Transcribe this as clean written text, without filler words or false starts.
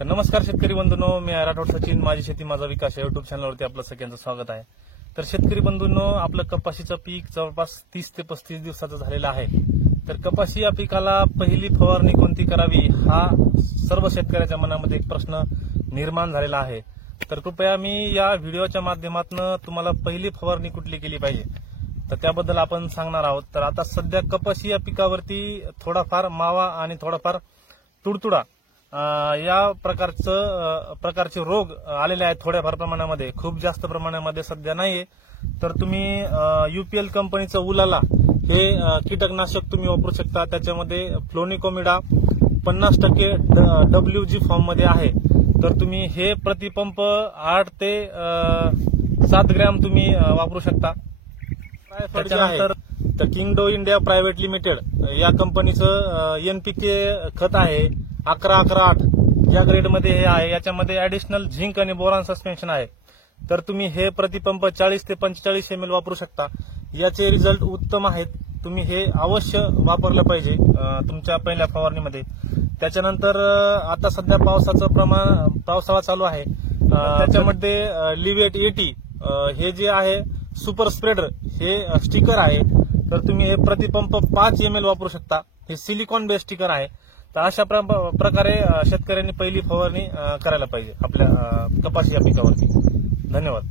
तर नमस्कार शेतकरी बंधूंनो, मी राठोड सचिन, माझी शेती माझा विकास या युट्यूब चॅनलवरती आपलं सगळ्यांचं स्वागत आहे। तर शेतकरी बंधूंनो, आपलं कपाशीचं पीक जवळपास 30 ते 35 दिवसाचं झालेलं आहे। तर कपाशी या पिकाला पहिली फवारणी कोणती करावी हा सर्व शेतकऱ्याच्या मनामध्ये एक प्रश्न निर्माण झालेला आहे। तर कृपया मी या व्हिडिओच्या माध्यमातून तुम्हाला पहिली फवारणी कुठली केली पाहिजे तर त्याबद्दल आपण सांगणार आहोत। तर आता सध्या कपाशी या पिकावरती थोडाफार मावा आणि थोडाफार तुडतुडा या प्रकारचे रोग आलेले आहेत थोड्याफार प्रमाणामध्ये, खूप जास्त प्रमाणामध्ये सध्या नाहीये। तर तुम्ही यूपीएल कंपनीचं उलाला हे कीटकनाशक तुम्ही वापरू शकता। त्याच्यामध्ये फ्लोनिकोमिडा 50% WG फॉर्म मध्ये आहे। तर तुम्ही हे प्रतिपंप 8 ते 7 ग्रॅम तुम्ही वापरू शकता। त्याच्यानंतर किंगडो इंडिया प्रायव्हेट लिमिटेड या कंपनीचं NPK खत आहे 11-11-8 या ग्रेडमध्ये हे आहे। याच्यामध्ये ऍडिशनल झिंक आणि बोरॉन सस्पेन्शन आहे। तर तुम्ही हे प्रतिपंप 40 ते 45 ml वापरू शकता। याचे रिझल्ट उत्तम आहेत, तुम्ही हे अवश्य वापरलं पाहिजे तुमच्या पहिल्या फवारणीमध्ये। त्याच्यानंतर आता सध्या पावसाळा चालू आहे, त्याच्यामध्ये लिव्हेट 80 हे जे आहे सुपर स्प्रेडर हे स्टिकर आहे। तर तुम्ही हे प्रतिपंप 5 ml वापरू शकता। हे सिलिकॉन बेस्ड स्टिकर आहे। तर अशा प्रकारे शेतकऱ्यांनी पहिली फवारणी करायला पाहिजे आपल्या कपाशी या पिकावरती। धन्यवाद।